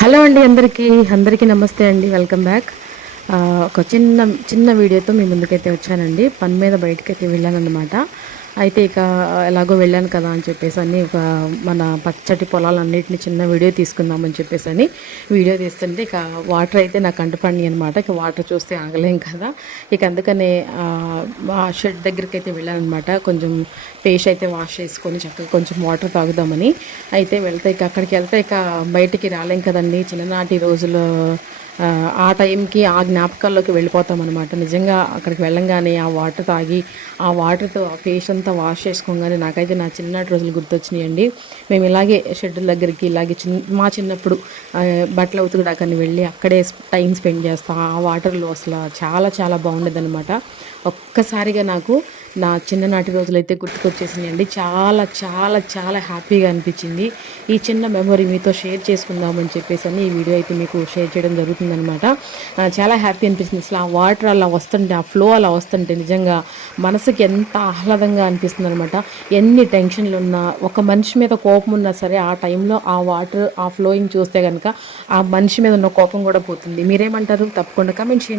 Hello అండి, అందరికీ నమస్తే అండి. Welcome back. ఒక చిన్న వీడియోతో మీ ముందుకైతే వచ్చానండి. పని మీద బయటకైతే వెళ్ళానన్నమాట. అయితే ఇక ఎలాగో వెళ్ళాను కదా అని చెప్పేసి ఒక మన పచ్చటి పొలాలన్నిటిని చిన్న వీడియో తీసుకుందామని చెప్పేసి వీడియో తీస్తుంటే ఇక వాటర్ అయితే నాకు కంటపడినాయి అనమాట. ఇక వాటర్ చూస్తే ఆగలేం కదా. ఇక అందుకనే ఆ షెడ్ దగ్గరికి అయితే వెళ్ళాను అనమాట. కొంచెం ఫేస్ అయితే వాష్ చేసుకొని చక్కగా కొంచెం వాటర్ తాగుదామని అయితే వెళ్తే ఇక అక్కడికి వెళ్తే ఇక బయటికి రాలేం కదండి. చిన్ననాటి రోజులు ఆ టైంకి ఆ జ్ఞాపకాల్లోకి వెళ్ళిపోతాం అనమాట. నిజంగా అక్కడికి వెళ్ళంగానే ఆ వాటర్ తాగి ఆ వాటర్తో ఆ ఫేస్ అంతా వాష్ చేసుకోగానే నాకైతే నా చిన్ననాటి రోజులు గుర్తొచ్చినాయండి. మేము ఇలాగే షెడ్ దగ్గరికి ఇలాగే మా చిన్నప్పుడు బట్టలు ఉతుకుడాకని వెళ్ళి అక్కడే టైం స్పెండ్ చేస్తాం. ఆ వాటర్లో అసలు చాలా చాలా బాగుండేదన్నమాట. ఒక్కసారిగా నాకు నా చిన్ననాటి రోజులైతే గుర్తుకొచ్చేసినాయండి. చాలా చాలా చాలా హ్యాపీగా అనిపించింది. ఈ చిన్న మెమొరీ మీతో షేర్ చేసుకుందామని చెప్పేసి ఈ వీడియో అయితే మీకు షేర్ చేయడం జరుగుతుందనమాట. చాలా హ్యాపీ అనిపించింది. అసలు ఆ వాటర్ అలా వస్తుంటే, ఆ ఫ్లో అలా వస్తుంటే నిజంగా మనసుకి ఎంత ఆహ్లాదంగా అనిపిస్తుంది అనమాట. ఎన్ని టెన్షన్లు ఉన్నా, ఒక మనిషి మీద కోపం ఉన్నా సరే ఆ టైంలో ఆ వాటర్ ఆ ఫ్లోయింగ్ చూస్తే కనుక ఆ మనిషి మీద ఉన్న కోపం కూడా పోతుంది. మీరేమంటారు? తప్పకుండా కమెంట్ చేయండి.